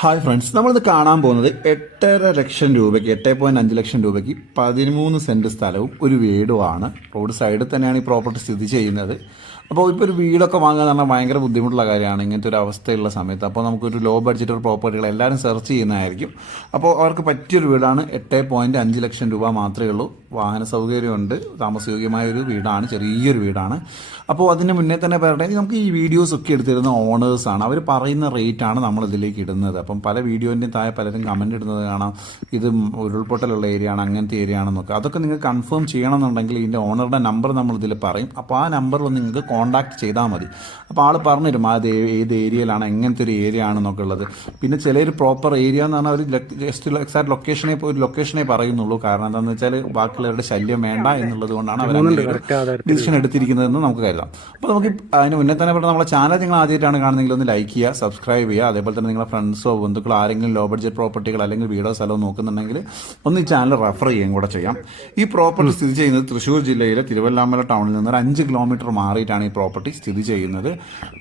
Hi friends നമ്മളിത് കാണാൻ പോകുന്നത് എട്ടര ലക്ഷം രൂപയ്ക്ക് എട്ട് പോയിന്റ് അഞ്ച് ലക്ഷം രൂപയ്ക്ക് പതിമൂന്ന് സെന്റ് സ്ഥലവും ഒരു വീടുമാണ് റോഡ് സൈഡിൽ തന്നെയാണ് ഈ പ്രോപ്പർട്ടി സ്ഥിതി ചെയ്യുന്നത്. അപ്പോൾ ഇപ്പോൾ ഒരു വീടൊക്കെ വാങ്ങുക എന്ന് പറഞ്ഞാൽ ഭയങ്കര ബുദ്ധിമുട്ടുള്ള കാര്യമാണ്. ഇങ്ങനത്തെ ഒരു അവസ്ഥയുള്ള സമയത്ത്. അപ്പോൾ നമുക്കൊരു ലോ ബഡ്ജറ്റ് ഒരു പ്രോപ്പർട്ടികൾ എല്ലാവരും സെർച്ച് ചെയ്യുന്നതായിരിക്കും. അപ്പോൾ അവർക്ക് പറ്റിയൊരു വീടാണ് എട്ട് പോയിന്റ് അഞ്ച് ലക്ഷം രൂപ മാത്രമേ ഉള്ളൂ. വാഹന സൗകര്യമുണ്ട് താമസയോഗ്യമായ ഒരു വീടാണ് ചെറിയൊരു വീടാണ്. അപ്പോൾ അതിന് മുന്നേ തന്നെ പറയട്ടെ നമുക്ക് ഈ വീഡിയോസ് ഒക്കെ എടുത്തിരുന്ന ഓണേഴ്സാണ് അവർ പറയുന്ന റേറ്റാണ് നമ്മൾ ഇതിലേക്ക് ഇടുന്നത്. അപ്പം പല വീഡിയോന്റെയും താഴെ പലരും കമന്റ് ഇടുന്നത് കാണാം. ഇത് ഉരുൾപൊട്ടലുള്ള ഏരിയ ആണ് അങ്ങനത്തെ ഏരിയ ആണെന്നൊക്കെ. അതൊക്കെ നിങ്ങൾക്ക് കൺഫേം ചെയ്യണമെന്നുണ്ടെങ്കിൽ ഇതിന്റെ ഓണറുടെ നമ്പർ നമ്മൾ ഇതിൽ പറയും. അപ്പോൾ ആ നമ്പറിൽ നിങ്ങൾക്ക് കോൺടാക്ട് ചെയ്താൽ മതി. അപ്പോൾ ആൾ പറഞ്ഞു തരും അത് ഏത് ഏരിയയിലാണ് എങ്ങനത്തെ ഒരു ഏരിയ ആണെന്നൊക്കെ ഉള്ളത്. പിന്നെ ചിലർ പ്രോപ്പർ ഏരിയ എന്ന് പറഞ്ഞാൽ അവർ ജസ്റ്റ് എക്സാക്ട് ലൊക്കേഷനെ ഒരു ലൊക്കേഷനെ പറയുന്നുള്ളൂ. കാരണം എന്താണെന്ന് വെച്ചാൽ ബാക്കിയുള്ളവരുടെ ശല്യം വേണ്ട എന്നുള്ളത് കൊണ്ടാണ് അവർ ഡിസിഷൻ എടുത്തിരിക്കുന്നതെന്ന് നമുക്ക് കരുതാം. അപ്പോൾ നമുക്ക് അതിന് മുന്നേ തന്നെ പറഞ്ഞാൽ നമ്മുടെ ചാനൽ നിങ്ങൾ ആദ്യമായിട്ടാണ് കാണുന്നെങ്കിൽ ഒന്ന് ലൈക്ക് ചെയ്യുക സബ്സ്ക്രൈബ് ചെയ്യുക. അതേപോലെ തന്നെ നിങ്ങളുടെ ഫ്രണ്ട്സോ ബന്ധുക്കളോ ആരെങ്കിലും ലോ ബഡ്ജറ്റ് പ്രോപ്പർട്ടികൾ അല്ലെങ്കിൽ വീടോ സ്ഥലമോ നോക്കുന്നുണ്ടെങ്കിൽ ഒന്ന് ഈ ചാനൽ റെഫർ ചെയ്യുകയും കൂടെ ചെയ്യാം. ഈ പ്രോപ്പർട്ടി സ്ഥിതി ചെയ്യുന്നത് തൃശ്ശൂർ ജില്ലയിലെ തിരുവല്ലാമല ടൗണിൽ നിന്ന് ഒരു അഞ്ച് കിലോമീറ്റർ മാറിയിട്ടാണ് ഈ പ്രോപ്പർട്ടി സ്ഥിതി ചെയ്യുന്നത്.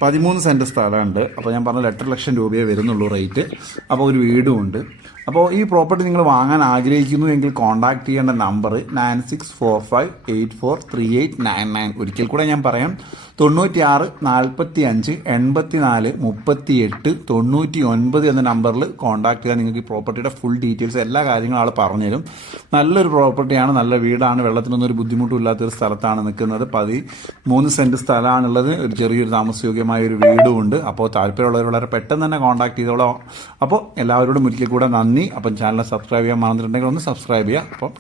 പതിമൂന്ന് സെന്റ് സ്ഥലമുണ്ട്. അപ്പോൾ ഞാൻ പറഞ്ഞ എട്ട് ലക്ഷം രൂപയെ വരുന്നുള്ളൂ റേറ്റ് അപ്പോൾ ഒരു വീടും ഉണ്ട്. അപ്പോൾ ഈ പ്രോപ്പർട്ടി നിങ്ങൾ വാങ്ങാൻ ആഗ്രഹിക്കുന്നു എങ്കിൽ കോൺടാക്ട് ചെയ്യേണ്ട number nine six four five eight four three eight nine nine. ഒരിക്കൽ കൂടെ ഞാൻ പറയാം. തൊണ്ണൂറ്റി ആറ് നാൽപ്പത്തി അഞ്ച് എൺപത്തി നാല് മുപ്പത്തി എട്ട് തൊണ്ണൂറ്റി ഒൻപത് എന്ന നമ്പറിൽ കോൺടാക്ട് ചെയ്താൽ നിങ്ങൾക്ക് ഈ പ്രോപ്പർട്ടിയുടെ ഫുൾ ഡീറ്റെയിൽസ് എല്ലാ കാര്യങ്ങളും ആൾ പറഞ്ഞുതരും. നല്ലൊരു പ്രോപ്പർട്ടിയാണ് നല്ല വീടാണ് വെള്ളത്തിനൊന്നും ഒരു ബുദ്ധിമുട്ടും ഇല്ലാത്തൊരു സ്ഥലത്താണ് നിൽക്കുന്നത്. പതി മൂന്ന് സെന്റ് സ്ഥലമാണുള്ളത്. ഒരു ചെറിയൊരു താമസയോഗ്യമായ ഒരു വീടും ഉണ്ട്. അപ്പോൾ താല്പര്യമുള്ളവർ വളരെ പെട്ടെന്ന് തന്നെ കോൺടാക്ട് ചെയ്തോളാം. അപ്പോൾ എല്ലാവരോടും ഒരിക്കൽ കൂടെ നന്ദി. അപ്പം ചാനൽ സബ്സ്ക്രൈബ് ചെയ്യാൻ മറന്നിട്ടുണ്ടെങ്കിൽ ഒന്ന് സബ്സ്ക്രൈബ് ചെയ്യുക. അപ്പോൾ